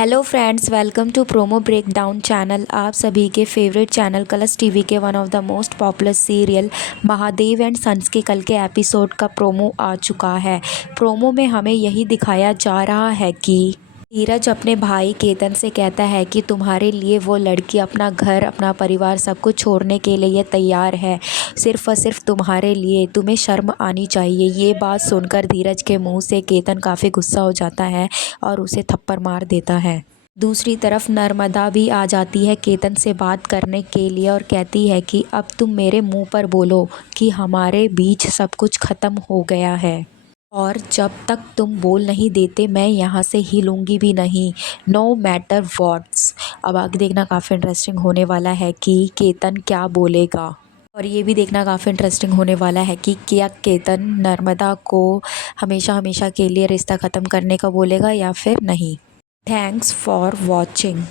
Hello friends, welcome to promo breakdown channel. आप सभी के फेवरेट चैनल कलर्स टीवी के one of the most popular serial Mahadev and sons के कल के एपिसोड का प्रोमो आ चुका है। प्रोमो में हमें यही दिखाया जा रहा है कि धीरज अपने भाई केतन से कहता है कि तुम्हारे लिए वो लड़की अपना घर, अपना परिवार सब कुछ छोड़ने के लिए तैयार है, सिर्फ़ और सिर्फ तुम्हारे लिए। तुम्हें शर्म आनी चाहिए। ये बात सुनकर धीरज के मुंह से केतन काफ़ी गुस्सा हो जाता है और उसे थप्पड़ मार देता है। दूसरी तरफ नर्मदा भी आ जाती है केतन से बात करने के लिए और कहती है कि अब तुम मेरे मुंह पर बोलो कि हमारे बीच सब कुछ ख़त्म हो गया है और जब तक तुम बोल नहीं देते मैं यहाँ से हिलूंगी भी नहीं, नो मैटर व्हाट्स। अब आगे देखना काफ़ी इंटरेस्टिंग होने वाला है कि केतन क्या बोलेगा, और ये भी देखना काफ़ी इंटरेस्टिंग होने वाला है कि क्या केतन नर्मदा को हमेशा हमेशा के लिए रिश्ता ख़त्म करने का बोलेगा या फिर नहीं। Thanks for watching.